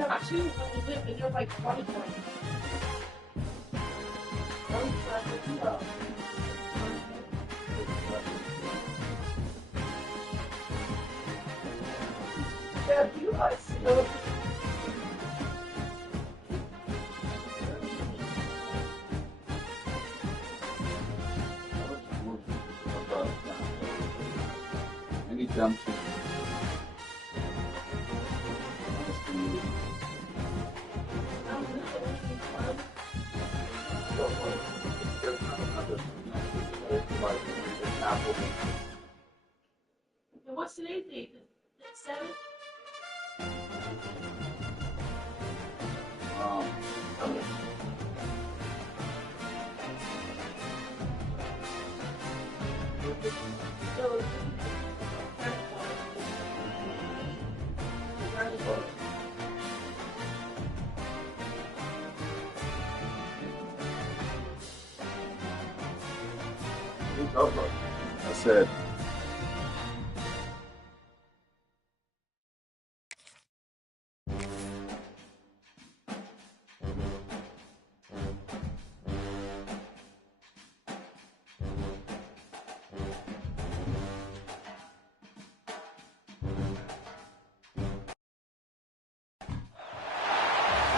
have two when we live, and they're like 20 points. Yeah, you guys know. Anytime. And what's today's date? The 7th? Okay. So, I said,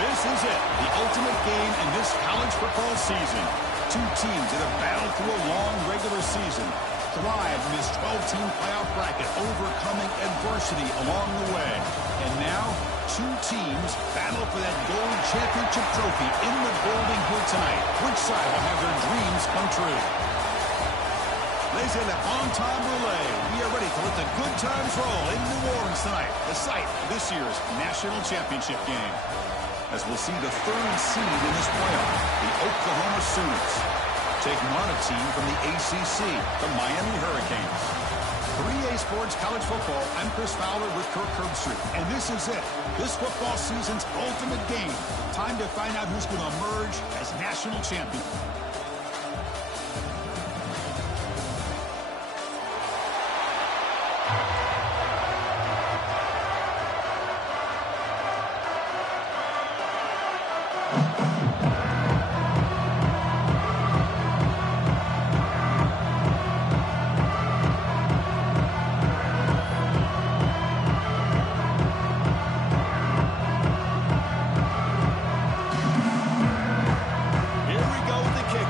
This is it, the ultimate game in this college football season. Two teams that have battled through a long regular season, thrived in this 12-team playoff bracket, overcoming adversity along the way. And now, two teams battle for that gold championship trophy in the building here tonight. Which side will have their dreams come true? Ladies and gentlemen, on-time relay. We are ready to let the good times roll in New Orleans tonight, the site of this year's national championship game. As we'll see the third seed in this playoff, the Oklahoma Sooners, taking on a team from the ACC, the Miami Hurricanes. 3A Sports College Football, I'm Chris Fowler with Kirk Herbstreit, and this is it, this football season's ultimate game. Time to find out who's going to emerge as national champion. Here we go with the kick.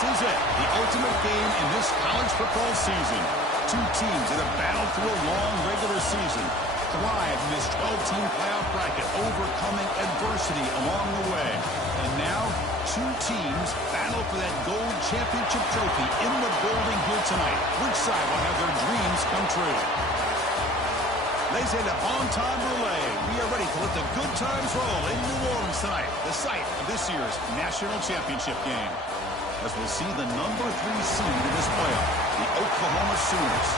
is it, the ultimate game in this college football season. Two teams that have battled through a long regular season, thrived in this 12-team playoff bracket, overcoming adversity along the way. And now, two teams battle for that gold championship trophy in the building here tonight. Which side will have their dreams come true? Ladies and gentlemen, bon time relay. We are ready to let the good times roll in New Orleans tonight, the site of this year's national championship game. As we'll see the number 3 seed in this playoff, the Oklahoma Sooners,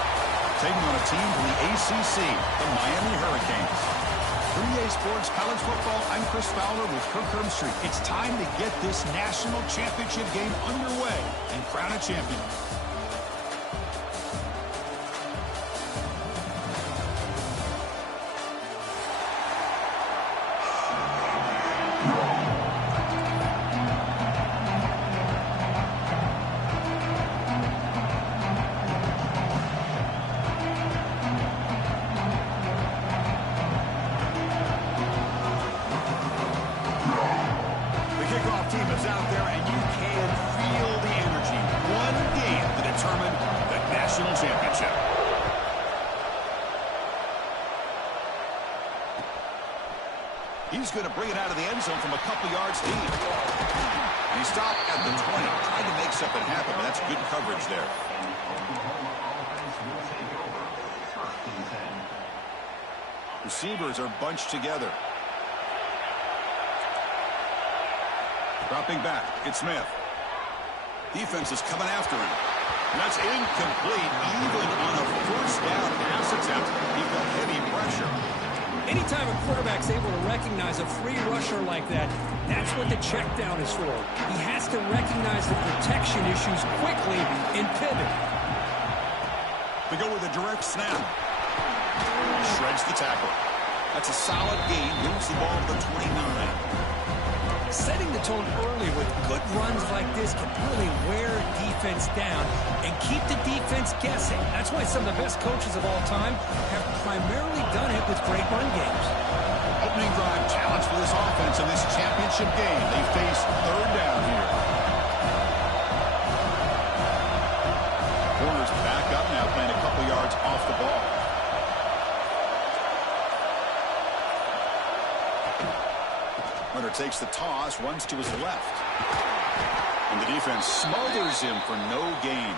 taking on a team from the ACC, the Miami Hurricanes. For EA Sports College Football, I'm Chris Fowler with Kirk Herbstreit. It's time to get this national championship game underway and crown a champion. He's going to bring it out of the end zone from a couple yards deep. And he stopped at the 20, trying to make something happen, but that's good coverage there. Receivers are bunched together. Dropping back, it's Smith. Defense is coming after him. And that's incomplete, even on a first down pass attempt. He felt heavy pressure. Anytime a quarterback's able to recognize a free rusher like that, that's what the check down is for. He has to recognize the protection issues quickly and pivot. They go with a direct snap. Shreds the tackle. That's a solid gain. Moves the ball to the 29. Setting the tone early with good runs like this can really wear defense down and keep the defense guessing. That's why some of the best coaches of all time have primarily done it with great run games. Opening drive challenge for this offense in this championship game. They face third down here. Corners back up now, playing a couple yards off the ball. Runner takes the toss, runs to his left. And the defense smothers him for no gain.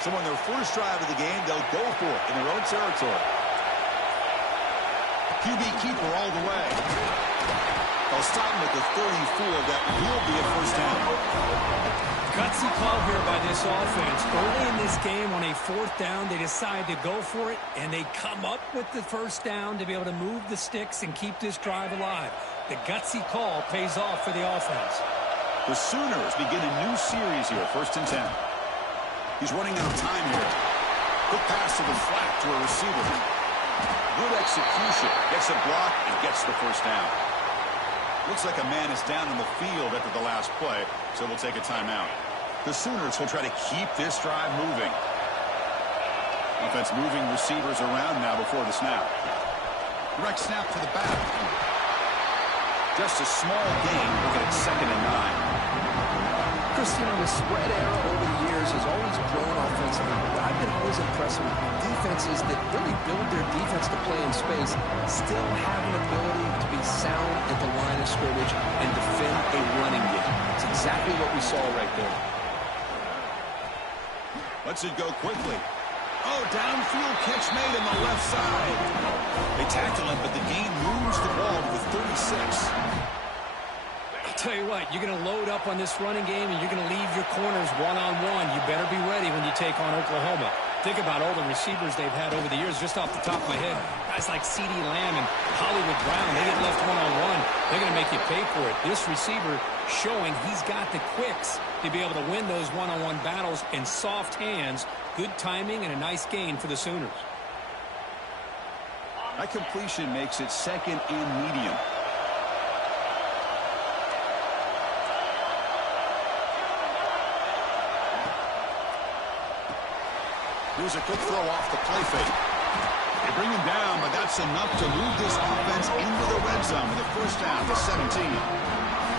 So on their first drive of the game, they'll go for it in their own territory. QB keeper all the way. They'll stop him at the 34. That will be a first down. Gutsy call here by this offense. Early in this game on a fourth down, they decide to go for it, and they come up with the first down to be able to move the sticks and keep this drive alive. The gutsy call pays off for the offense. The Sooners begin a new series here, 1st and 10. He's running out of time here. Quick pass to the flat to a receiver. Good execution. Gets a block and gets the first down. Looks like a man is down in the field after the last play, so we'll take a timeout. The Sooners will try to keep this drive moving. Offense moving receivers around now before the snap. Direct snap to the back. Just a small gain. Looking at 2nd and 9. Christian, the spread era over the years has always grown offensively, but I've been always impressed with defenses that really build their defense to play in space, still have an ability to be sound at the line of scrimmage and defend a running game. It's exactly what we saw right there. Lets it go quickly. Oh, downfield catch made on the left side. They tackle him, but the gain moves the ball to the 36. Tell you what, you're going to load up on this running game and you're going to leave your corners one-on-one. You better be ready when you take on Oklahoma. Think about all the receivers they've had over the years, just off the top of my head. Guys like CeeDee Lamb and Hollywood Brown, they get left one-on-one. They're going to make you pay for it. This receiver showing he's got the quicks to be able to win those one-on-one battles in soft hands. Good timing and a nice gain for the Sooners. That completion makes it second and medium. Here's a quick throw off the play fake. They bring him down, but that's enough to move this offense into the red zone with a first down to 17.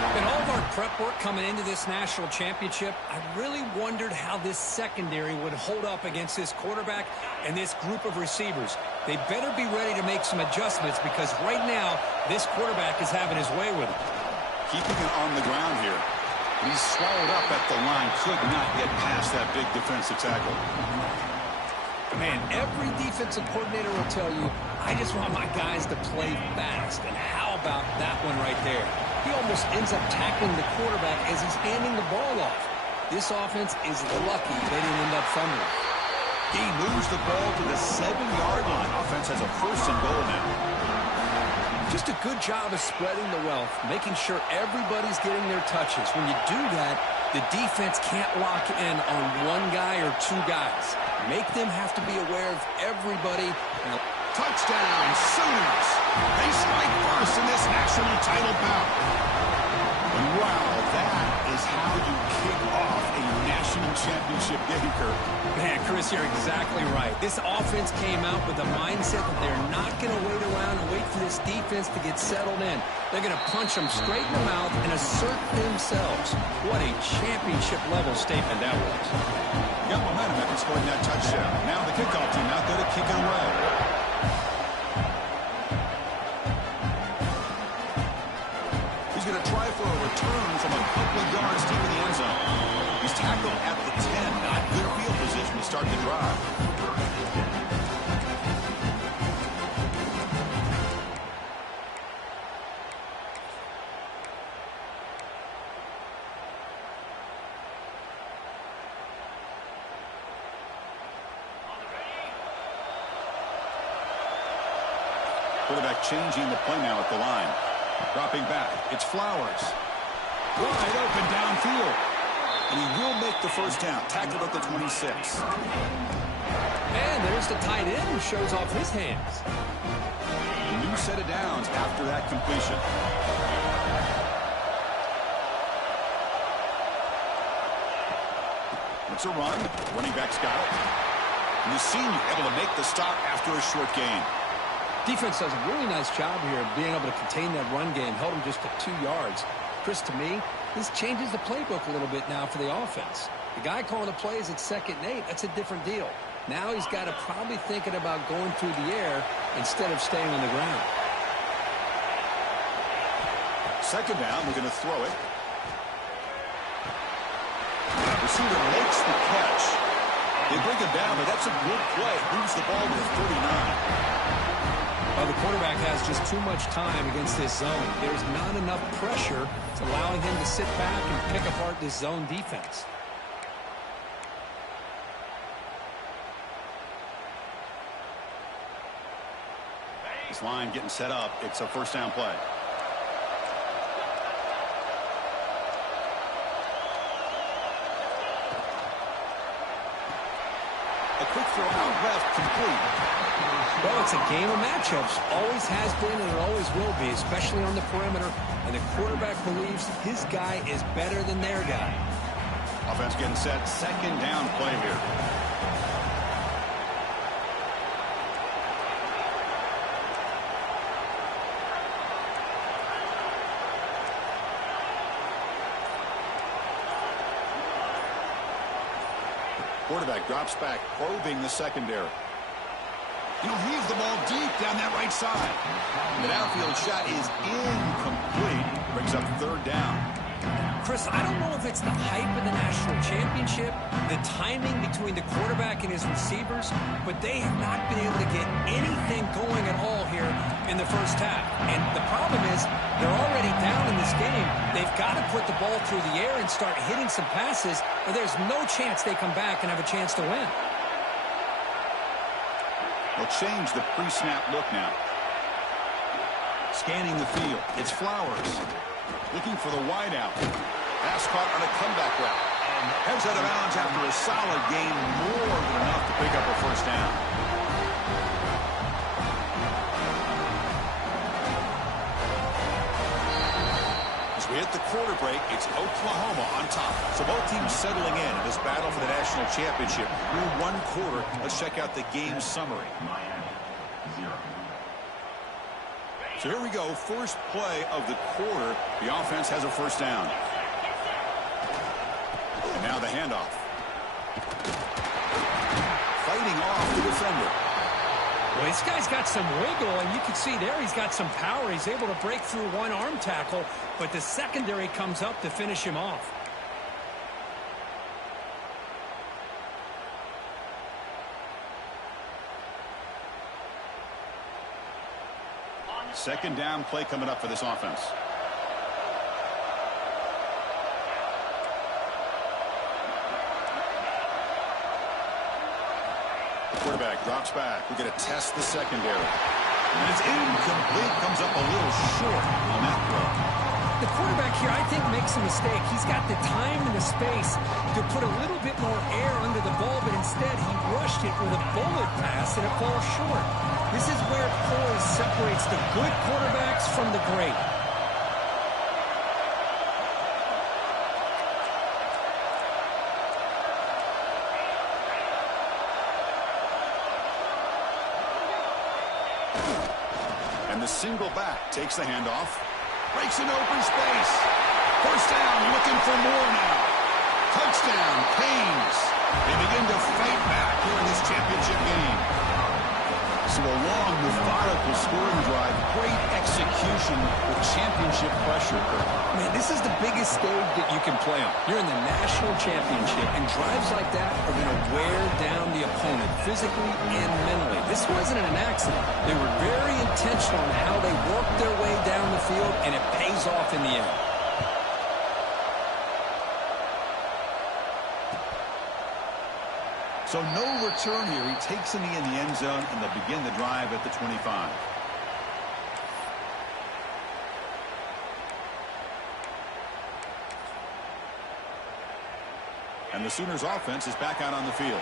In all of our prep work coming into this national championship, I really wondered how this secondary would hold up against this quarterback and this group of receivers. They better be ready to make some adjustments because right now, this quarterback is having his way with it. Keeping it on the ground here. He's swallowed up at the line. Could not get past that big defensive tackle. Man, every defensive coordinator will tell you, I just want my guys to play fast. And how about that one right there? He almost ends up tackling the quarterback as he's handing the ball off. This offense is lucky they didn't end up fumbling. He moves the ball to the 7-yard line. Offense has a first and goal now. Just a good job of spreading the wealth, making sure everybody's getting their touches. When you do that, the defense can't lock in on one guy or two guys. Make them have to be aware of everybody. Touchdown, Sooners. They strike first in this national title bout. And wow, that is how you kick off a national championship game, Kirk. Man, Chris, you're exactly right. This offense came out with the mindset that they're not going to wait around and wait for this defense to get settled in. They're going to punch them straight in the mouth and assert themselves. What a championship-level statement that was. Got momentum after scoring that touchdown. Now the kickoff team out there to kick it away. He's going to try for a return from a couple of yards deep in the end zone. He's tackled at the 10. Not good field position to start the drive. Quarterback changing the play now at the line. Dropping back. It's Flowers. Wide open downfield. And he will make the first down. Tackled at the 26. And there's the tight end who shows off his hands. A new set of downs after that completion. It's a run. Running back's got it. And the senior able to make the stop after a short gain. Defense does a really nice job here of being able to contain that run game, held him just to 2 yards. Chris, to me, this changes the playbook a little bit now for the offense. The guy calling the plays at 2nd and 8, that's a different deal. Now he's got to probably thinking about going through the air instead of staying on the ground. Second down, we're going to throw it. Receiver makes the catch. They bring him down, but that's a good play. Moves the ball to the 39. Well, the quarterback has just too much time against this zone. There's not enough pressure to allowing him to sit back and pick apart this zone defense. This line getting set up. It's a first down play. A quick throw out left, complete. Well, it's a game of matchups. Always has been and it always will be, especially on the perimeter. And the quarterback believes his guy is better than their guy. Offense getting set. Second down play here. Quarterback drops back, probing the secondary. He'll heave the ball deep down that right side. The downfield shot is incomplete. Brings up third down. Chris, I don't know if it's the hype of the national championship, the timing between the quarterback and his receivers, but they have not been able to get anything going at all here in the first half. And the problem is they're already down in this game. They've got to put the ball through the air and start hitting some passes, or there's no chance they come back and have a chance to win. They'll change the pre-snap look now. Scanning the field. It's Flowers. Looking for the wideout. Pass caught on a comeback route. Heads out of bounds after a solid gain, more than enough to pick up a first down. we hit the quarter break, it's Oklahoma on top. So both teams settling in this battle for the national championship. Through one quarter, let's check out the game summary. So here we go, first play of the quarter. The offense has a first down. And now the handoff. Fighting off the defender. Well, this guy's got some wiggle, and you can see there he's got some power. He's able to break through one arm tackle, but the secondary comes up to finish him off. Second down play coming up for this offense. Quarterback drops back. We're going to test the secondary. And it's incomplete. Comes up a little short on that throw. The quarterback here, I think, makes a mistake. He's got the time and the space to put a little bit more air under the ball, but instead he rushed it with a bullet pass, and it falls short. This is where poise separates the good quarterbacks from the great. And the single back takes the handoff. Breaks an open space. First down, looking for more now. Touchdown, Canes. They begin to fight back here in this championship game. So a long, methodical scoring drive. Great execution with championship pressure. Man, this is the biggest stage that you can play on. You're in the national championship, and drives like that are going to wear down the opponent physically and mentally. This wasn't an accident. They were very intentional in how they worked their way down the field, and it pays off in the end. So no return here. He takes in the end zone, and they'll begin the drive at the 25. And the Sooners offense is back out on the field.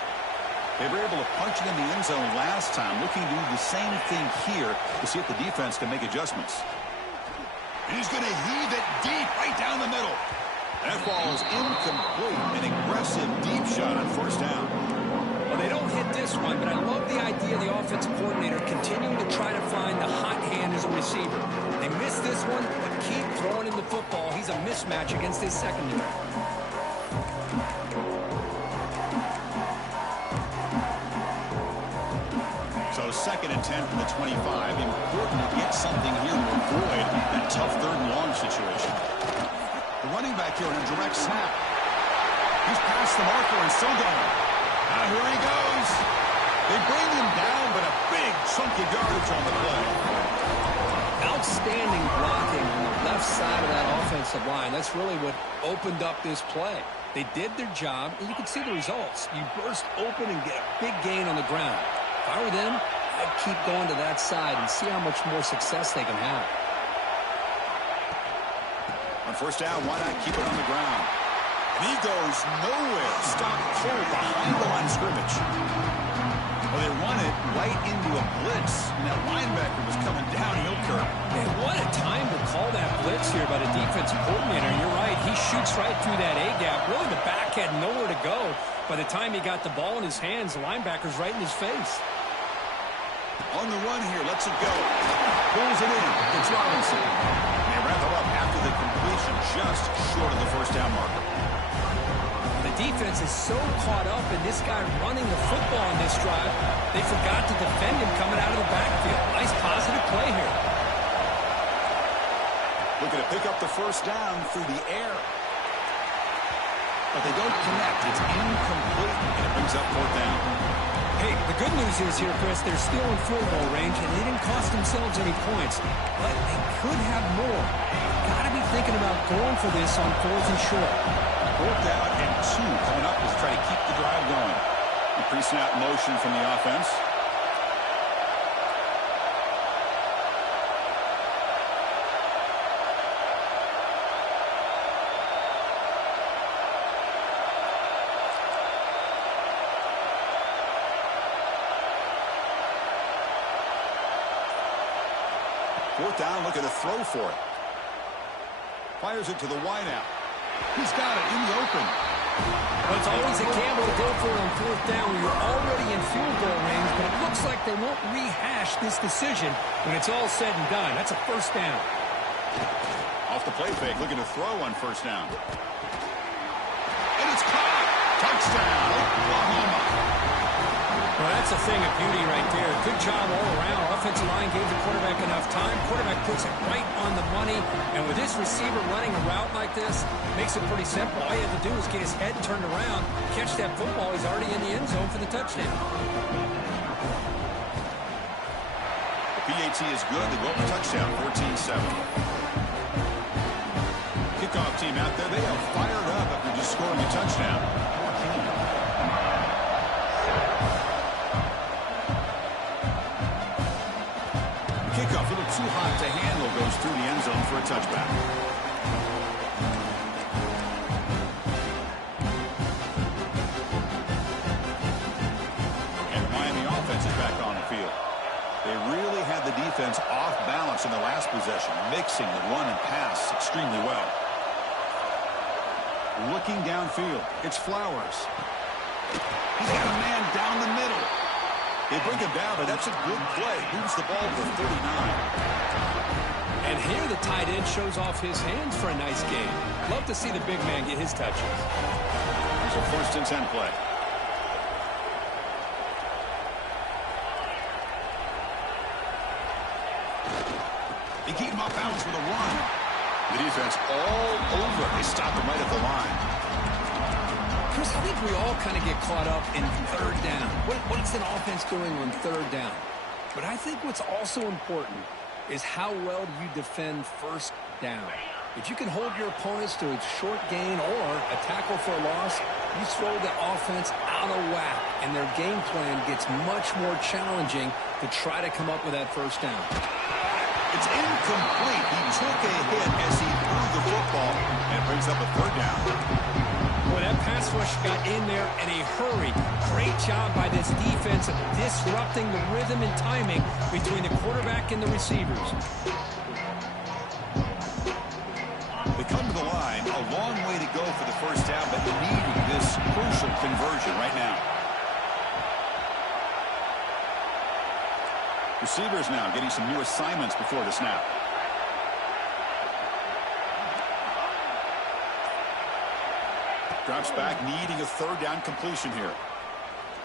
They were able to punch it in the end zone last time, looking to do the same thing here to see if the defense can make adjustments. And he's going to heave it deep right down the middle. That ball is incomplete. An aggressive deep shot on first down. Well, they don't hit this one, but I love the idea of the offensive coordinator continuing to try to find the hot hand as a receiver. They missed this one, but keep throwing him the football. He's a mismatch against his secondary. So second and 10 from the 25. Important to get something here to avoid that tough third and long situation. The running back here in a direct snap. He's past the marker and still going. Now here he goes. They bring him down, but a big chunk of yardage on the play. Outstanding blocking on the left side of that offensive line. That's really what opened up this play. They did their job, and you can see the results. You burst open and get a big gain on the ground. If I were them, I'd keep going to that side and see how much more success they can have. On first down, why not keep it on the ground? And he goes nowhere. Stop cold behind the line of scrimmage. Well, they run it right into a blitz, and that linebacker was coming downhill curve. Man, what a time to call that blitz here by the defensive coordinator. And you're right, he shoots right through that A-gap. Really, the back had nowhere to go. By the time he got the ball in his hands, the linebacker's right in his face. On the run here, lets it go. Pulls it in. It's Robinson. They wrap it up after the completion, just short of the first down marker. The defense is so caught up in this guy running the football on this drive, they forgot to defend him coming out of the backfield. Nice positive play here. Looking to pick up the first down through the air. But they don't connect. It's incomplete, and it brings up fourth down. Hey, the good news is here, Chris, they're still in field goal range, and they didn't cost themselves any points. But they could have more. Got to be thinking about going for this on fourth and short. Fourth down and 2 coming up as try to keep the drive going. The pre-snap motion from the offense. Fourth down, look at the throw for it. Fires it to the wideout. He's got it in the open. Well, it's always a gamble to go for it on fourth down when you're already in field goal range, but it looks like they won't rehash this decision when it's all said and done. That's a first down. Off the play fake, looking to throw on first down. And it's caught. Touchdown, Oklahoma. Well, that's a thing of beauty right there. Good job all around. Offensive line gave the quarterback enough time. Quarterback puts it right on the money. And with this receiver running a route like this, makes it pretty simple. All you have to do is get his head turned around, catch that football. He's already in the end zone for the touchdown. The PAT is good. They go up a touchdown, 14-7. Kickoff team out there. They are fired up after just scoring a touchdown. Kickoff, a little too hot to handle, goes through the end zone for a touchback. And the Miami offense is back on the field. They really had the defense off balance in the last possession, mixing the run and pass extremely well. Looking downfield, it's Flowers. He's got a man down the middle. They bring him down, but that's a good play. Moves the ball for 39. And here the tight end shows off his hands for a nice game. Love to see the big man get his touches. There's a 1st and 10 play. They keep him off balance with a run. The defense all over. They stop him right at the line. Chris, I think we all kind of get caught up in third down. What's an offense doing on third down? But I think what's also important is how well do you defend first down. If you can hold your opponents to a short gain or a tackle for a loss, you throw the offense out of whack, and their game plan gets much more challenging to try to come up with that first down. It's incomplete. He took a hit as he threw the football and brings up a third down. Well, that pass rush got in there in a hurry. Great job by this defense of disrupting the rhythm and timing between the quarterback and the receivers. They come to the line, a long way to go for the first down, but needing this crucial conversion right now. Receivers now getting some new assignments before the snap. Drops back, needing a third down completion here.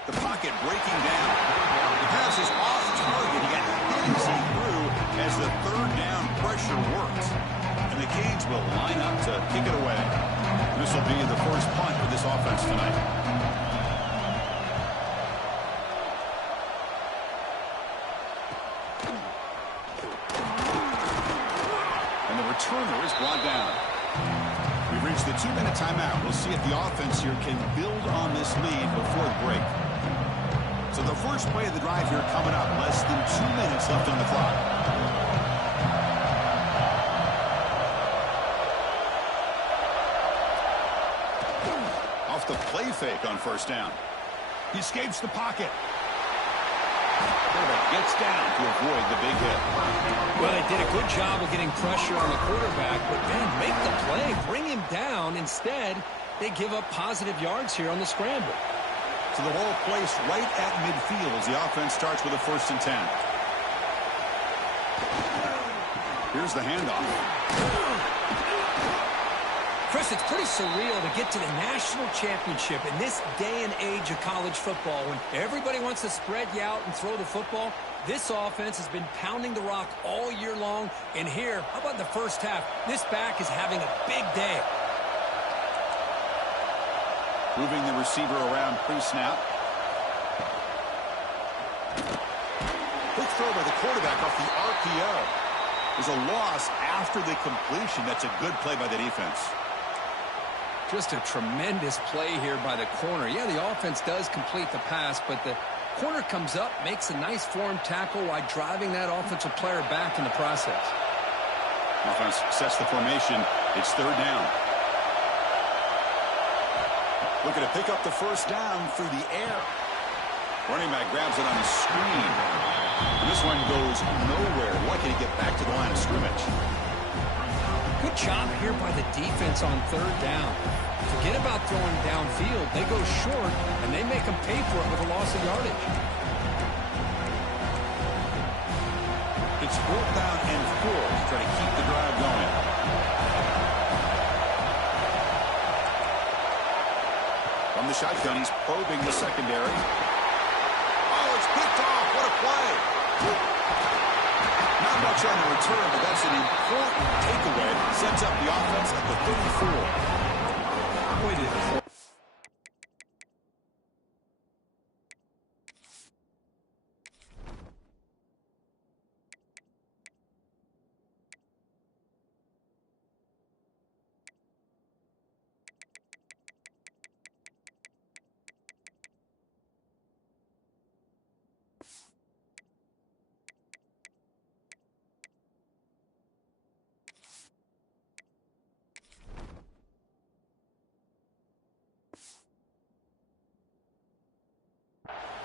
The pocket breaking down. The pass is off target. He got hit as he threw as the third down pressure worked. And the Canes will line up to kick it away. This will be the first punt for this offense tonight. And the returner is brought down. We've reached the 2-minute timeout. We'll see if the offense here can build on this lead before the break. So the first play of the drive here coming up. Less than 2 minutes left on the clock. Off the play fake on first down. He escapes the pocket. Quarterback gets down to avoid the big hit. Well, they did a good job of getting pressure on the quarterback, but man, make the play, bring him down. Instead, they give up positive yards here on the scramble. So the ball placed right at midfield as the offense starts with a 1st and 10. Here's the handoff. Chris, it's pretty surreal to get to the national championship in this day and age of college football when everybody wants to spread you out and throw the football. This offense has been pounding the rock all year long. And here, how about the first half? This back is having a big day. Moving the receiver around pre-snap. Quick throw by the quarterback off the RPO. There's a loss after the completion. That's a good play by the defense. Just a tremendous play here by the corner. Yeah, the offense does complete the pass, but the corner comes up, makes a nice form tackle while driving that offensive player back in the process. Offense sets the formation. It's third down. Looking to pick up the first down through the air. Running back grabs it on the screen. And this one goes nowhere. Lucky to get back to the line of scrimmage. Good job here by the defense on third down. Forget about throwing downfield. They go short, and they make them pay for it with a loss of yardage. It's 4th down and 4 to try to keep the drive going. From the shotgun, he's probing the secondary. Oh, it's picked off. What a play. Not much on the return, but that's an important takeaway. Sets up the offense at the 34. Wait,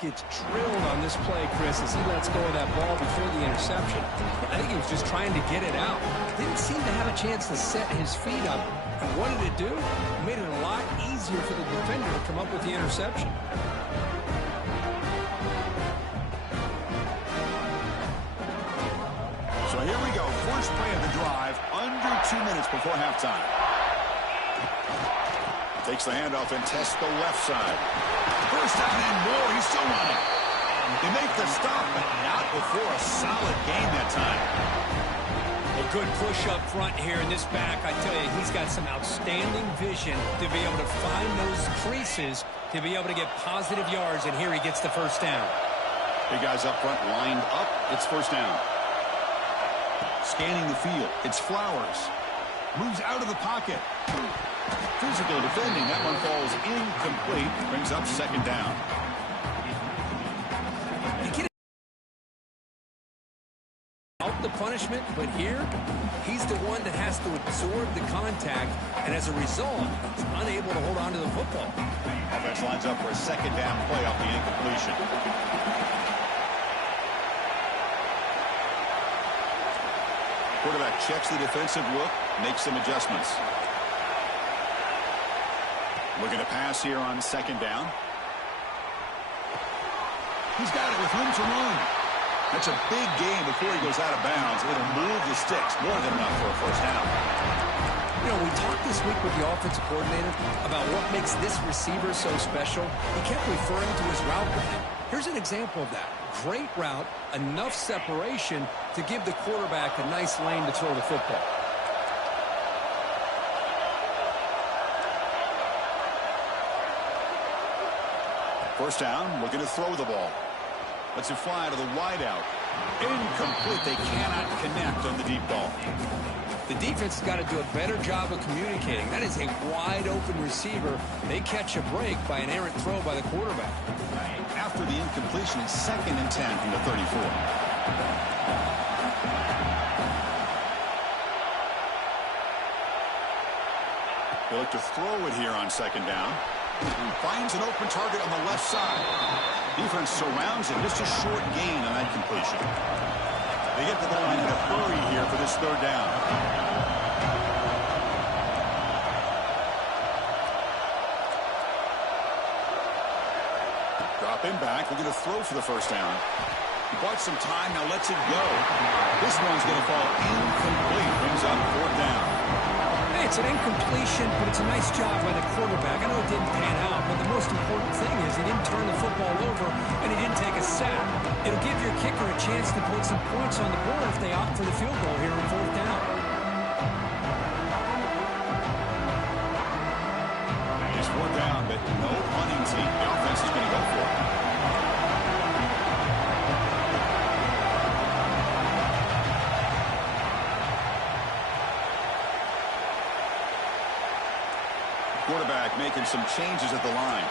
gets drilled on this play, Chris, as he lets go of that ball before the interception. I think he was just trying to get it out. Didn't seem to have a chance to set his feet up. And what did it do? It made it a lot easier for the defender to come up with the interception. So here we go. First play of the drive, under 2 minutes before halftime. Takes the handoff and tests the left side. First down and more. He's still running. They make the stop, but not before a solid gain that time. A good push up front here in this back. I tell you, he's got some outstanding vision to be able to find those creases, to be able to get positive yards, and here he gets the first down. Big guys up front lined up. It's first down. Scanning the field. It's Flowers. Moves out of the pocket. Physical defending. That one falls incomplete. Brings up second down. Out the punishment, but here, he's the one that has to absorb the contact, and as a result, he's unable to hold on to the football. Offense lines up for a second down play off the incompletion. Quarterback checks the defensive look, makes some adjustments. Looking to pass here on second down. He's got it with room to run. That's a big gain before he goes out of bounds. It'll move the sticks more than enough for a first down. You know, we talked this week with the offensive coordinator about what makes this receiver so special. He kept referring to his route running. Here's an example of that. Great route, enough separation to give the quarterback a nice lane to throw the football. First down, looking to throw the ball. Lets it fly to the wideout. Incomplete. They cannot connect on the deep ball. The defense has got to do a better job of communicating. That is a wide-open receiver. They catch a break by an errant throw by the quarterback. After the incompletion, it's 2nd and 10 from the 34. They look to throw it here on second down. Finds an open target on the left side. Defense surrounds him. Just a short gain on that completion. They get to the line in a hurry here for this third down. Drop in back. We're going to throw for the first down. He bought some time. Now lets it go. This one's going to fall incomplete. Brings up 4th down. Hey, it's an incompletion, but it's a nice job by the quarterback. I know it didn't pan out, but the most important thing is he didn't turn the football over and he didn't take a sack. It'll give your kicker a chance to put some points on the board if they opt for the field goal here on 4th down. It's 4th down, but no punting team. The offense is going to go for it. Quarterback making some changes at the line.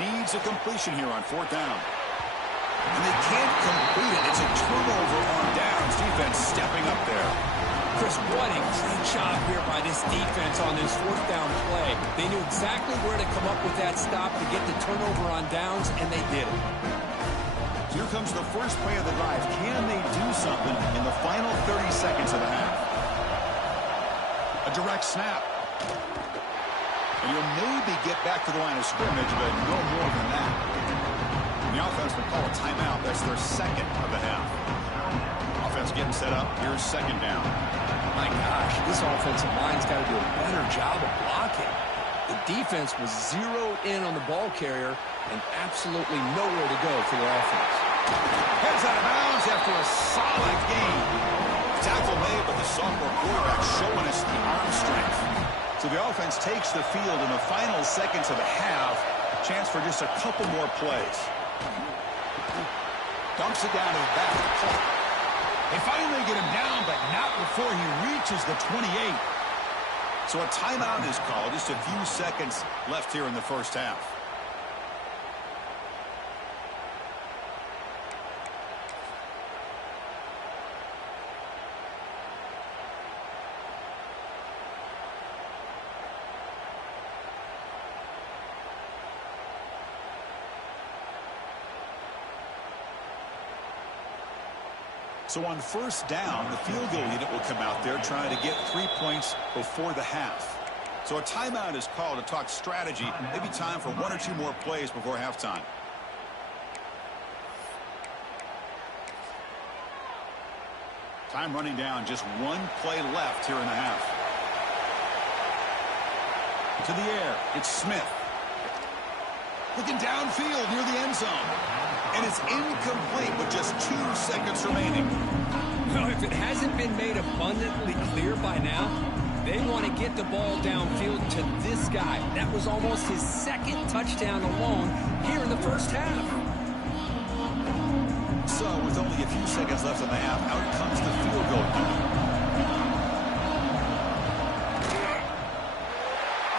Needs a completion here on 4th down. And they can't complete it. It's a turnover on downs. Defense stepping up there. Chris, what a great job here by this defense on this 4th down play. They knew exactly where to come up with that stop to get the turnover on downs, and they did it. Here comes the first play of the drive. Can they do something in the final 30 seconds of the half? A direct snap. And you'll maybe get back to the line of scrimmage, but no more than that. And the offense will call a timeout. That's their second of the half. Offense getting set up. Here's second down. My gosh, this offensive line's got to do a better job of blocking. The defense was zeroed in on the ball carrier and absolutely nowhere to go for their offense. Heads out of bounds after a solid gain. Tackle made, but the sophomore quarterback showing us the arm strength. So the offense takes the field in the final seconds of the half. Chance for just a couple more plays. Dumps it down to the back of the clock. They finally get him down, but not before he reaches the 28. So a timeout is called. Just a few seconds left here in the first half. So on first down, the field goal unit will come out there trying to get 3 points before the half. So a timeout is called to talk strategy. Maybe time for 1 or 2 more plays before halftime. Time running down, just 1 play left here in the half. To the air, it's Smith. Looking downfield near the end zone. And it's incomplete with just 2 seconds remaining. Well, if it hasn't been made abundantly clear by now, they want to get the ball downfield to this guy. That was almost his second touchdown alone here in the first half. So with only a few seconds left in the half, out comes the field goal unit.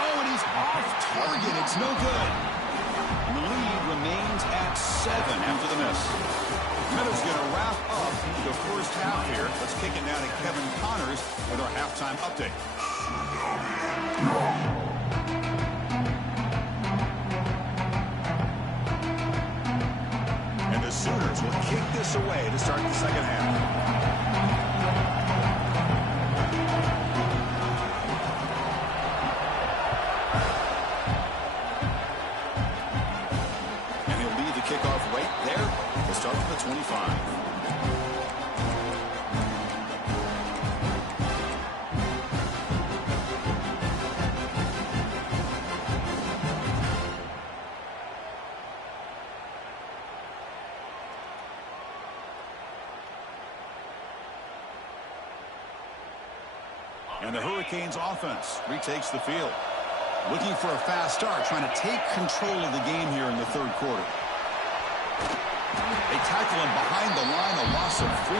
Oh, and he's off target. It's no good. And the lead remains at 7 after the miss. Meadow's going to wrap up the first half here. Let's kick it now to Kevin Connors with our halftime update. And the Sooners will kick this away to start the second half. Kickoff right there. We'll start from the 25. And the Hurricanes offense retakes the field. Looking for a fast start, trying to take control of the game here in the third quarter. They tackle him behind the line, a loss of 4.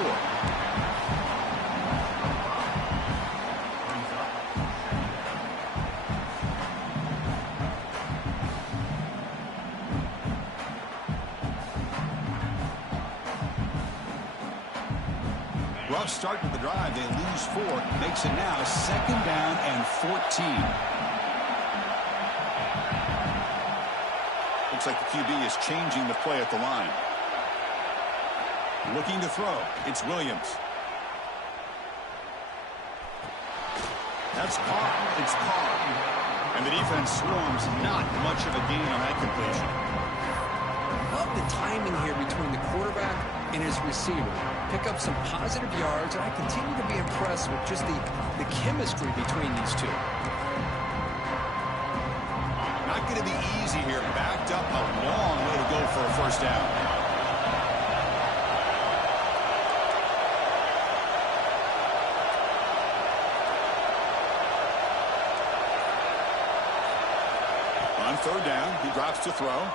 Rough start to the drive. They lose 4. Makes it now 2nd down and 14. Looks like the QB is changing the play at the line. Looking to throw. It's Williams. That's Carr. It's Carr. And the defense swarms. Not much of a gain on that completion. Love the timing here between the quarterback and his receiver. Pick up some positive yards, and I continue to be impressed with just the chemistry between these two. Not going to be easy here. Backed up a long way to go for a first down. On 3rd down, he drops to throw.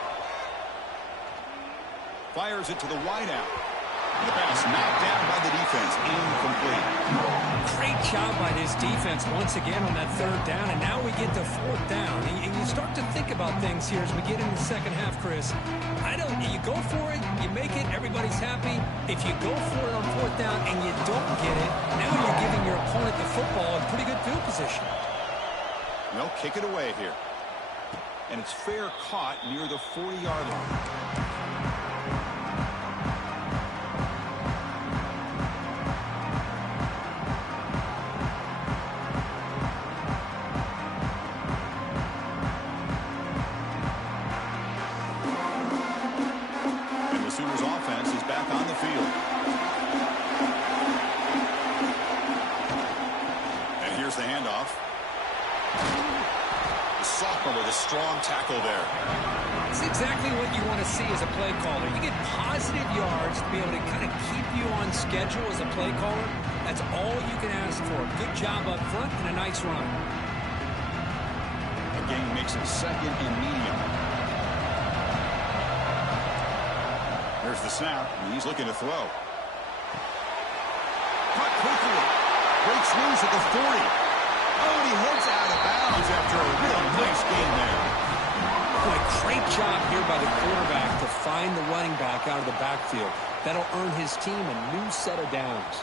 Fires it to the wideout. The pass knocked down by the defense. Incomplete. Great job by this defense once again on that 3rd down, and now we get to 4th down. And you start to think about things here as we get into the second half, Chris. You go for it, you make it, everybody's happy. If you go for it on 4th down and you don't get it, now you're giving your opponent the football in pretty good field position. They'll kick it away here. And it's fair caught near the 40-yard line. sophomore with a strong tackle there. It's exactly what you want to see as a play caller. You get positive yards to be able to kind of keep you on schedule as a play caller. That's all you can ask for. Good job up front and a nice run. Again, he makes it second and medium. There's the snap, and he's looking to throw. Cut quickly. Breaks loose at the 40. Oh, and he heads out of bounds after a real nice game there. Boy, great job here by the quarterback to find the running back out of the backfield. That'll earn his team a new set of downs.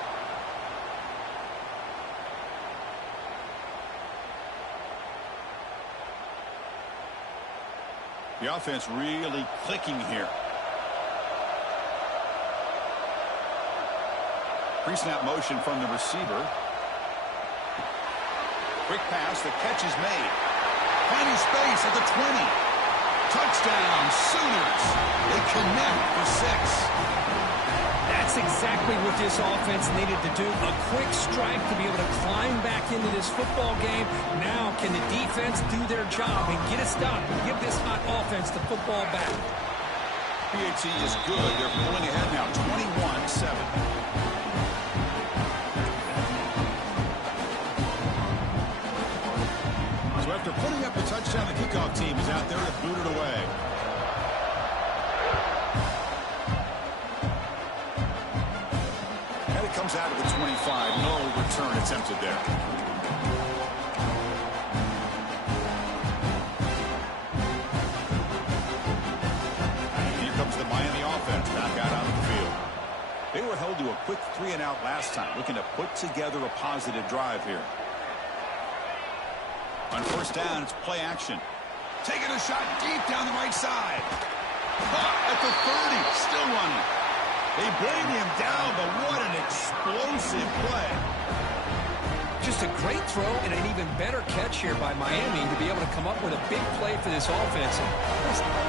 The offense really clicking here. Pre-snap motion from the receiver. Quick pass, the catch is made. Finding space at the 20. Touchdown, Sooners. They connect for 6. That's exactly what this offense needed to do. A quick strike to be able to climb back into this football game. Now can the defense do their job and get a stop and give this hot offense the football back? PAT is good. They're pulling ahead now, 21-7. So after putting up a touchdown, the kickoff team is out there to boot it away. And it comes out of the 25. No return attempted there. Here comes the Miami offense back out onto the field. They were held to a quick 3-and-out last time, looking to put together a positive drive here. On first down, it's play action. Taking a shot deep down the right side. At the 30, still running. They bring him down, but what an explosive play. Just a great throw and an even better catch here by Miami to be able to come up with a big play for this offense. Oh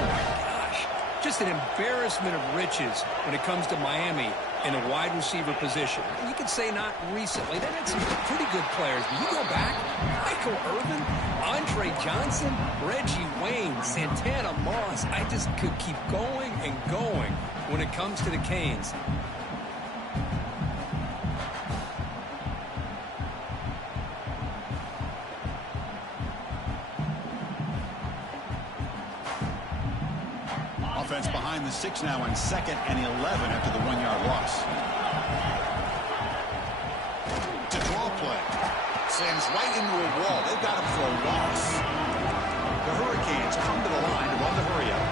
my gosh, just an embarrassment of riches when it comes to Miami in the wide receiver position. You could say not recently. They had some pretty good players. But you go back, Michael Irvin, Andre Johnson, Reggie Wayne, Santana Moss. I just could keep going and going when it comes to the Canes. Offense behind the 6 now on 2nd and 11 after the 1-yard loss. To draw play. Sends right into a wall. They've got him for a loss. The Hurricanes come to the line to run the hurry up.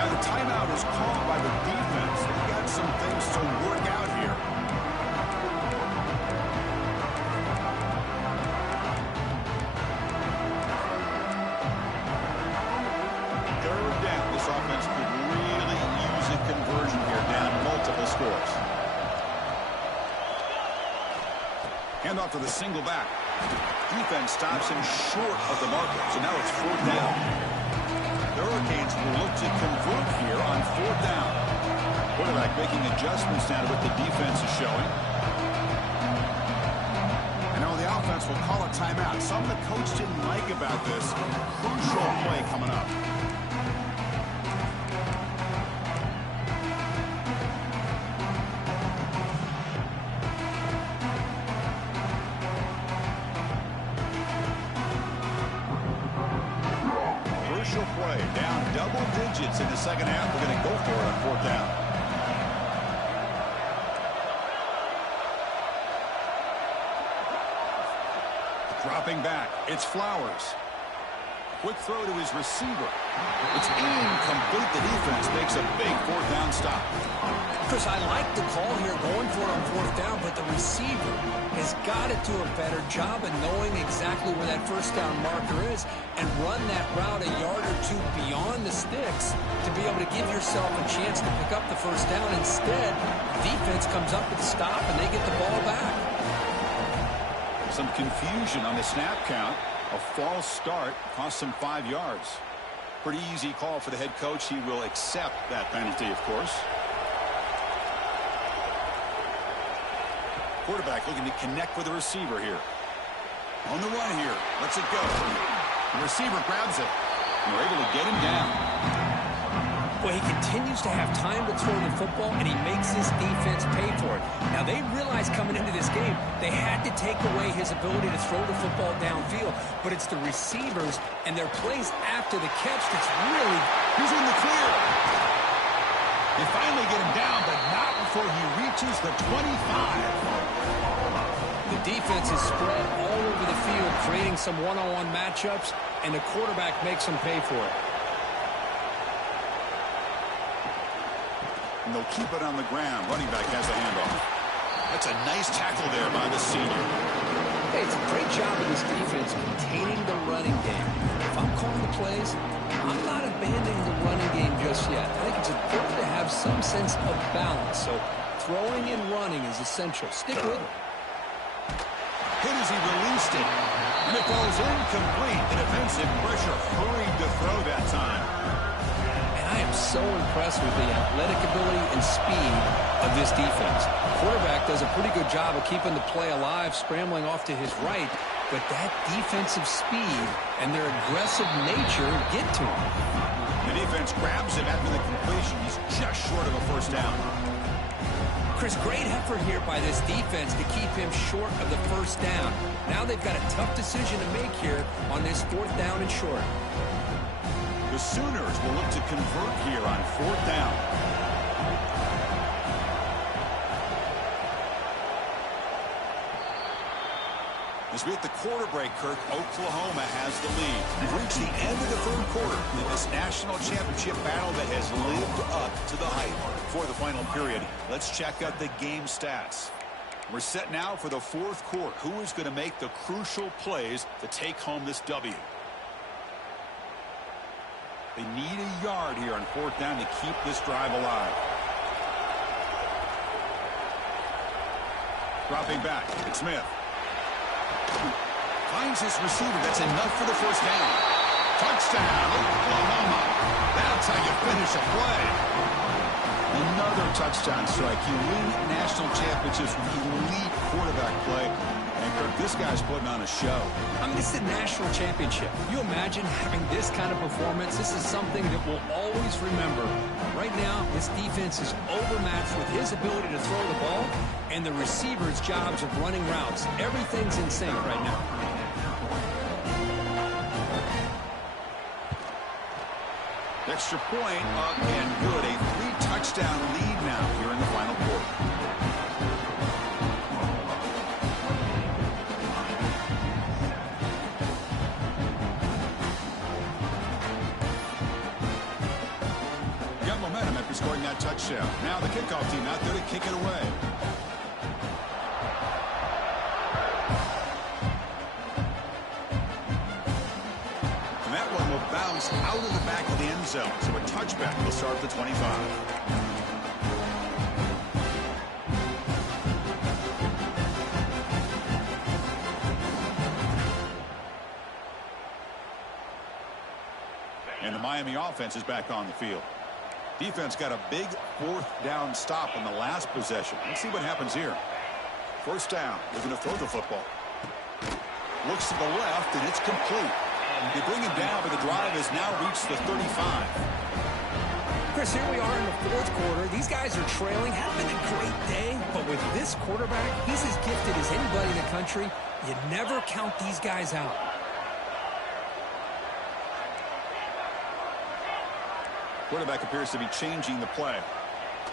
Now the timeout is called by the defense. They've got some things to work out here. Third down. This offense could really use a conversion here, down multiple scores. Handoff to the single back. Defense stops him short of the marker, so now it's 4th down. The Hurricanes will look to convert here on 4th down. Quarterback making adjustments now to what the defense is showing. And now the offense will call a timeout. Something the coach didn't like about this. Crucial play coming up. Play down double digits in the second half. We're going to go for it on 4th down. Dropping back, it's Flowers. Quick throw to his receiver. It's incomplete. The defense makes a big 4th down stop. Chris, I like the call here going for it on 4th down, but the receiver has got to do a better job of knowing exactly where that 1st down marker is and run that route a yard or two beyond the sticks to be able to give yourself a chance to pick up the 1st down. Instead, defense comes up with a stop and they get the ball back. Some confusion on the snap count. A false start cost him 5 yards. Pretty easy call for the head coach. He will accept that penalty, of course. Quarterback looking to connect with the receiver here. On the run here. Lets it go. The receiver grabs it. And they're able to get him down. Well, he continues to have time to throw the football, and he makes his defense pay for it. Now, they realized coming into this game they had to take away his ability to throw the football downfield, but it's the receivers and their plays after the catch that's really... He's in the clear. They finally get him down, but not before he reaches the 25. The defense is spread all over the field, creating some one-on-one matchups, and the quarterback makes them pay for it. And they'll keep it on the ground. Running back has a handoff. That's a nice tackle there by the senior. Hey, it's a great job of this defense containing the running game. If I'm calling the plays, I'm not abandoning the running game just yet. I think it's important to have some sense of balance. So throwing and running is essential. Stick with it. Hit as he released it. And it falls incomplete. The defensive pressure hurried to throw that time. I am so impressed with the athletic ability and speed of this defense. The quarterback does a pretty good job of keeping the play alive, scrambling off to his right, but that defensive speed and their aggressive nature get to him. The defense grabs him after the completion. He's just short of a first down. Chris, great effort here by this defense to keep him short of the first down. Now they've got a tough decision to make here on this 4th down and short. The Sooners will look to convert here on 4th down. As we hit the quarter break, Kirk, Oklahoma has the lead. We've reached the end of the 3rd quarter in this national championship battle that has lived up to the hype. For the final period, let's check out the game stats. We're set now for the 4th quarter. Who is going to make the crucial plays to take home this W? They need a yard here on 4th down to keep this drive alive. Dropping back, it's Smith. Finds his receiver. That's enough for the first down. Touchdown, Oklahoma. That's how you finish a play. Another touchdown strike. You win national championships with elite quarterback play. And Kirk, this guy's putting on a show. I mean, this is a national championship. You imagine having this kind of performance? This is something that we'll always remember. Right now, this defense is overmatched with his ability to throw the ball and the receivers' jobs of running routes. Everything's in sync right now. Extra point up and good. A 3-touchdown lead now here in the final quarter. Got momentum after scoring that touchdown. Now the kickoff team out there to kick it away. And that one will bounce out of the back of the end zone. So a touchback will start at the 25. And the Miami offense is back on the field. Defense got a big 4th down stop on the last possession. Let's see what happens here. First down. They're going to throw the football. Looks to the left, and it's complete. They bring him down, but the drive has now reached the 35. Chris, here we are in the 4th quarter. These guys are trailing. Having a great day, but with this quarterback, he's as gifted as anybody in the country. You never count these guys out. Quarterback appears to be changing the play.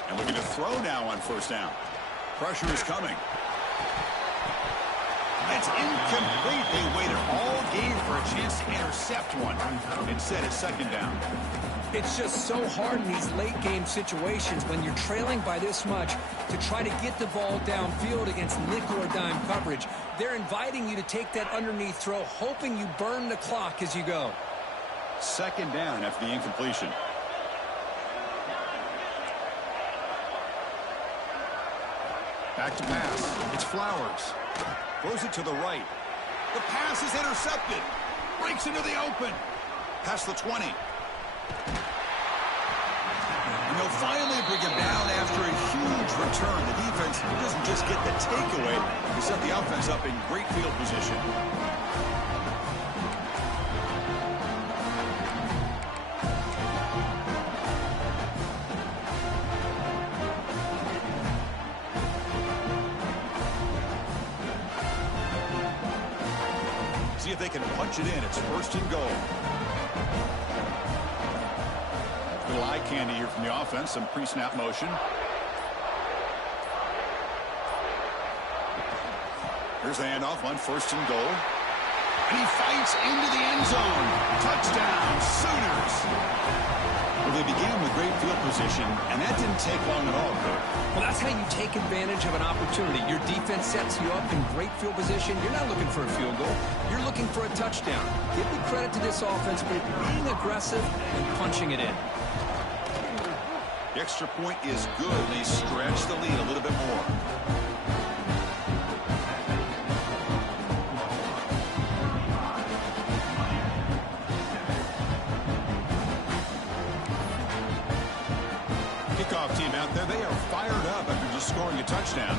And we're going to throw now on first down. Pressure is coming. It's incomplete. They waited all game for a chance to intercept one. Instead, it's second down. It's just so hard in these late game situations when you're trailing by this much to try to get the ball downfield against nickel or dime coverage. They're inviting you to take that underneath throw, hoping you burn the clock as you go. Second down after the incompletion. Back to pass. It's Flowers. Throws it to the right. The pass is intercepted. Breaks into the open. Past the 20. And they'll finally bring him down after a huge return. The defense doesn't just get the takeaway. They set the offense up in great field position. if they can punch it in. It's first and goal. Little eye candy here from the offense. Some pre-snap motion. Here's the handoff on first and goal. And he fights into the end zone. Touchdown, Sooners. Well, they began with great field position, and that didn't take long at all, Kurt. Well, that's how you take advantage of an opportunity. Your defense sets you up in great field position. You're not looking for a field goal. You're looking for a touchdown. Give the credit to this offense for being aggressive and punching it in. The extra point is good. They stretch the lead a little bit more. Kickoff team out there, they are fired up after just scoring a touchdown.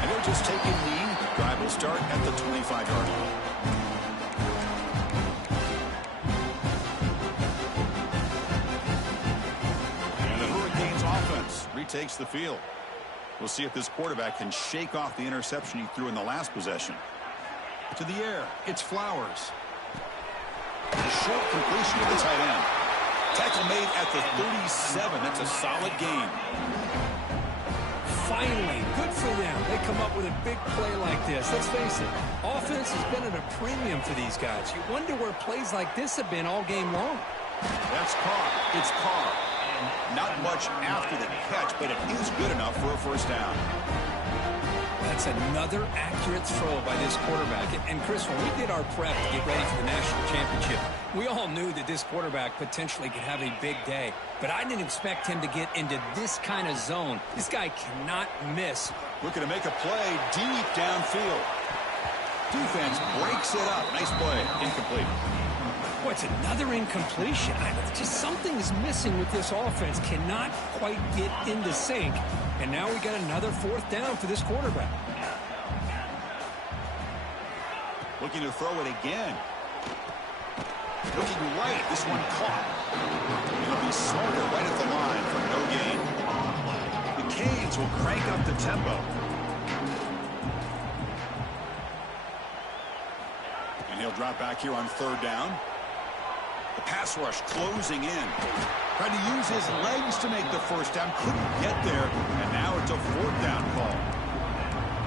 And they're just taking lead. Drive will start at the 25-yard line. Takes the field. We'll see if this quarterback can shake off the interception he threw in the last possession. To the air, it's Flowers. A short completion to the tight end. Tackle made at the 37. That's a solid gain. Finally, good for them. They come up with a big play like this. Let's face it, offense has been at a premium for these guys. You wonder where plays like this have been all game long. That's Carr. It's Carr. Not much after the catch, but it is good enough for a first down. That's another accurate throw by this quarterback. And Chris, when we did our prep to get ready for the national championship, we all knew that this quarterback potentially could have a big day. But I didn't expect him to get into this kind of zone. This guy cannot miss. Looking to make a play deep downfield. Defense breaks it up. Nice play. Incomplete. Boy, it's another incompletion. Just something is missing with this offense. Cannot quite get into sync. And now we got another fourth down for this quarterback. Looking to throw it again. Looking right. This one caught. It'll be smarter right at the line for no gain. The Canes will crank up the tempo. And he'll drop back here on third down. The pass rush closing in. Tried to use his legs to make the first down. Couldn't get there. And now it's a fourth down call.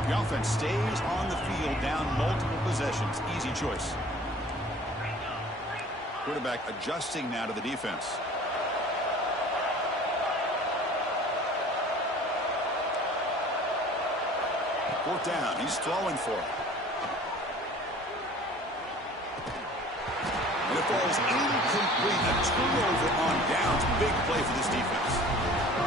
The offense stays on the field down multiple possessions. Easy choice. Quarterback adjusting now to the defense. Fourth down. He's throwing for it. And it falls incomplete. A turnover on downs. Big play for this defense.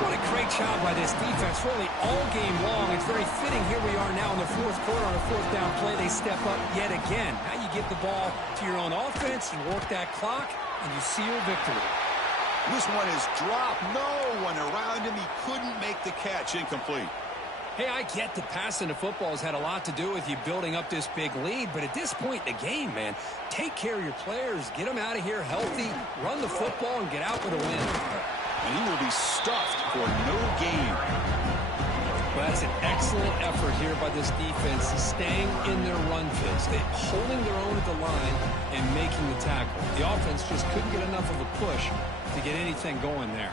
What a great job by this defense, really all game long. It's very fitting. Here we are now in the fourth quarter on a fourth down play. They step up yet again. Now you give the ball to your own offense, you work that clock, and you seal victory. This one is dropped. No one around him. He couldn't make the catch. Incomplete. Hey, I get that passing the football has had a lot to do with you building up this big lead, but at this point in the game, man, take care of your players, get them out of here healthy, run the football, and get out with a win. And he will be stuffed for no gain. Well, that's an excellent effort here by this defense, staying in their run phase, holding their own at the line and making the tackle. The offense just couldn't get enough of a push to get anything going there.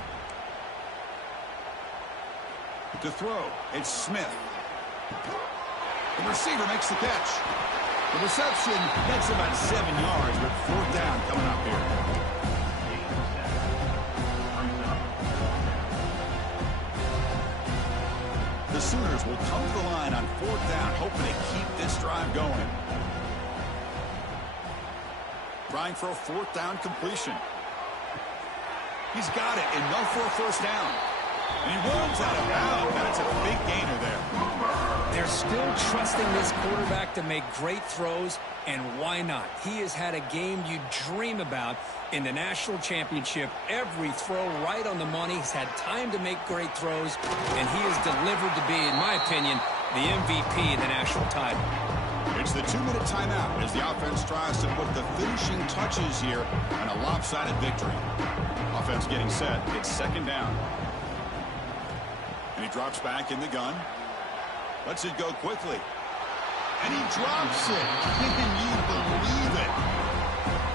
To throw, it's Smith. The receiver makes the catch. The reception, that's about 7 yards, but fourth down coming up here. The Sooners will come to the line on fourth down, hoping to keep this drive going. Trying for a fourth down completion. He's got it, enough for a first down. And he runs out of bounds. That's a big gainer there. They're still trusting this quarterback to make great throws, and why not? He has had a game you dream about in the national championship. Every throw right on the money. He's had time to make great throws, and he has delivered to be, in my opinion, the MVP of the national title. It's the 2-minute timeout as the offense tries to put the finishing touches here on a lopsided victory. Offense getting set. It's second down. And he drops back in the gun. Lets it go quickly. And he drops it. Can you believe it?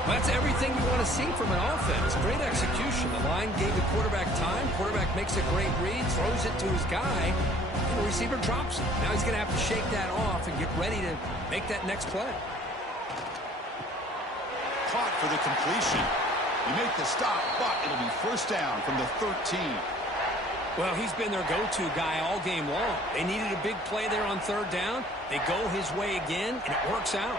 That's everything you want to see from an offense. Great execution. The line gave the quarterback time. Quarterback makes a great read, throws it to his guy, and the receiver drops it. Now he's going to have to shake that off and get ready to make that next play. Caught for the completion. They make the stop, but it'll be first down from the 13. Well, he's been their go-to guy all game long. They needed a big play there on third down. They go his way again, and it works out.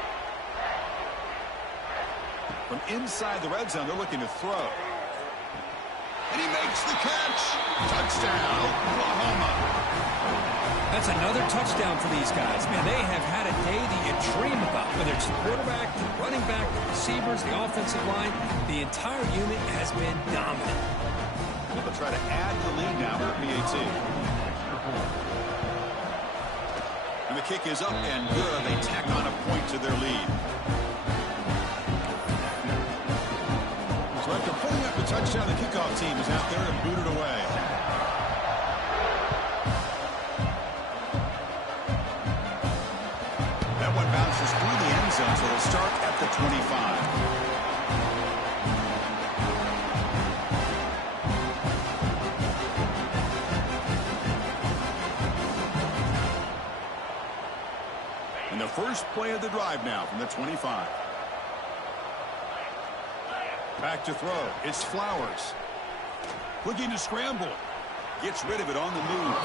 From inside the red zone, they're looking to throw. And he makes the catch. Touchdown, Oklahoma. That's another touchdown for these guys. Man, they have had a day that you dream about. Whether it's the quarterback, the running back, the receivers, the offensive line, the entire unit has been dominant. They'll try to add the lead now for PAT. And the kick is up and good. They tack on a point to their lead. So after pulling up the touchdown, the kickoff team is out there and booted away. That one bounces through the end zone, so they'll start at the 25. And the first play of the drive now from the 25. Back to throw. It's Flowers. Looking to scramble. Gets rid of it on the move.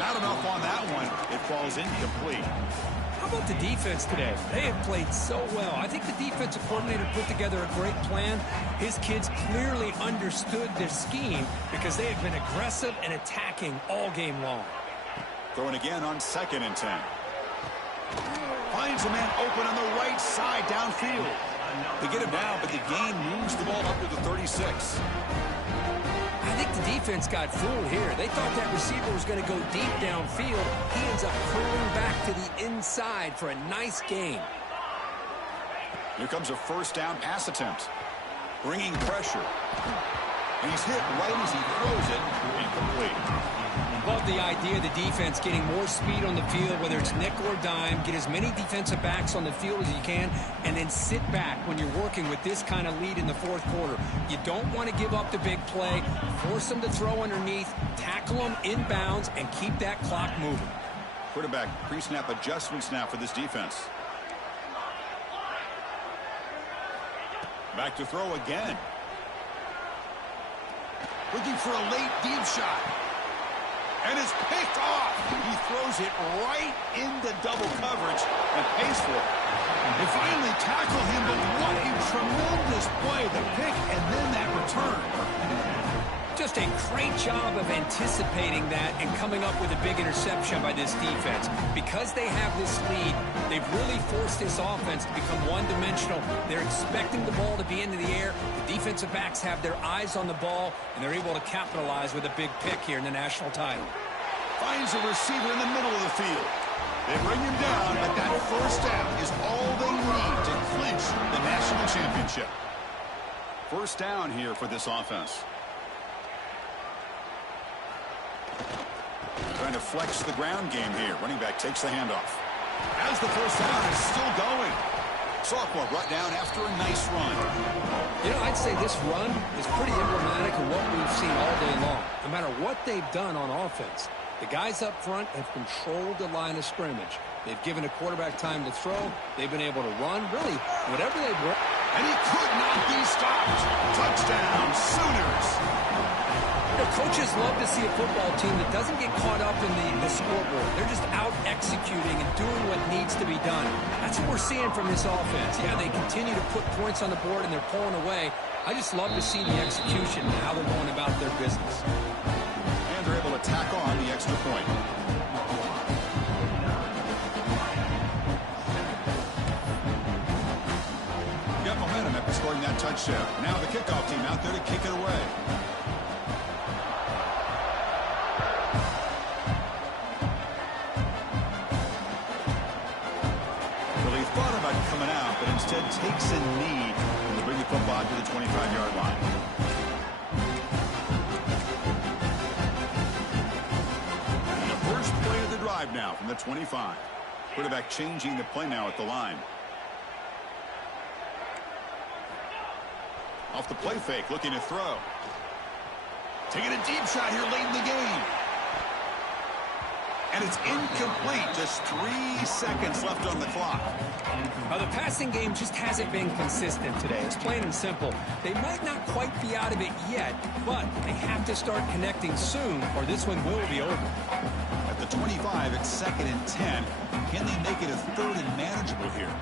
Not enough on that one. It falls incomplete. How about the defense today? They have played so well. I think the defensive coordinator put together a great plan. His kids clearly understood their scheme because they have been aggressive and attacking all game long. Throwing again on 2nd and 10. Finds a man open on the right side downfield. They get him down, but the gain moves the ball up to the 36. I think the defense got fooled here. They thought that receiver was going to go deep downfield. He ends up curling back to the inside for a nice gain. Here comes a first down pass attempt. Bringing pressure. And he's hit right as he throws it. Incomplete. Love the idea of the defense getting more speed on the field, whether it's nickel or dime. Get as many defensive backs on the field as you can, and then sit back when you're working with this kind of lead in the fourth quarter. You don't want to give up the big play. Force them to throw underneath, tackle them inbounds, and keep that clock moving. Quarterback pre-snap adjustments now for this defense. Back to throw again. Looking for a late deep shot. And it's picked off. He throws it right into double coverage and pays for it. They finally tackle him, but what a tremendous play. The pick and then that return. Just a great job of anticipating that and coming up with a big interception by this defense. Because they have this lead, they've really forced this offense to become one-dimensional. They're expecting the ball to be into the air. The defensive backs have their eyes on the ball, and they're able to capitalize with a big pick here in the national title. Finds a receiver in the middle of the field. They bring him down, but that first down is all they need to clinch the national championship. First down here for this offense. Trying to flex the ground game here. Running back takes the handoff. As the first down is still going. Sophomore brought down after a nice run. You know, I'd say this run is pretty emblematic of what we've seen all day long. No matter what they've done on offense, the guys up front have controlled the line of scrimmage. They've given a quarterback time to throw. They've been able to run. Really, whatever they want. And he could not be stopped. Touchdown, Sooners. You know, coaches love to see a football team that doesn't get caught up in the scoreboard. They're just out executing and doing what needs to be done. That's what we're seeing from this offense. Yeah, they continue to put points on the board and they're pulling away. I just love to see the execution and how they're going about their business. And they're able to tack on the extra point. Got momentum after scoring that touchdown. Now the kickoff team out there to kick it away. instead takes a knee to bring the football to the 25-yard line. And the first play of the drive now from the 25. Quarterback changing the play now at the line. Off the play fake, looking to throw. Taking a deep shot here late in the game. And it's incomplete. Just 3 seconds left on the clock. The passing game just hasn't been consistent today. It's plain and simple. They might not quite be out of it yet, but they have to start connecting soon or this one will be over. At the 25, it's 2nd and 10. Can they make it a 3rd and manageable here?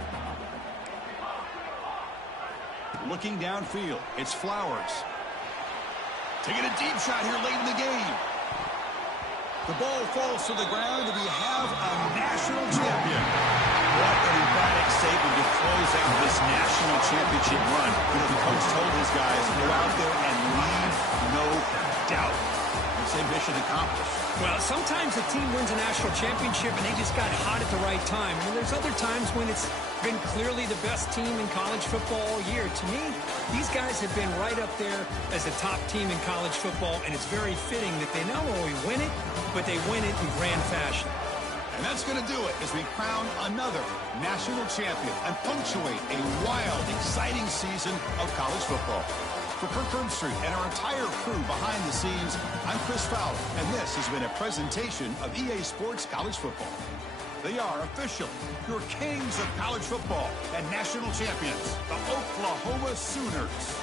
Looking downfield, it's Flowers. Taking a deep shot here late in the game. The ball falls to the ground, and we have a national champion. What an emphatic statement to close out this national championship run. You know, the coach told his guys, go out there and leave no doubt. And say mission accomplished. Well, sometimes a team wins a national championship and they just got hot at the right time. And there's other times when it's been clearly the best team in college football all year. To me, these guys have been right up there as a top team in college football, and it's very fitting that they not only win it, but they win it in grand fashion. And that's going to do it as we crown another national champion and punctuate a wild, exciting season of college football. For Kirk Herbstreit and our entire crew behind the scenes, I'm Chris Fowler, and this has been a presentation of EA Sports College Football. They are officially your kings of college football and national champions, the Oklahoma Sooners.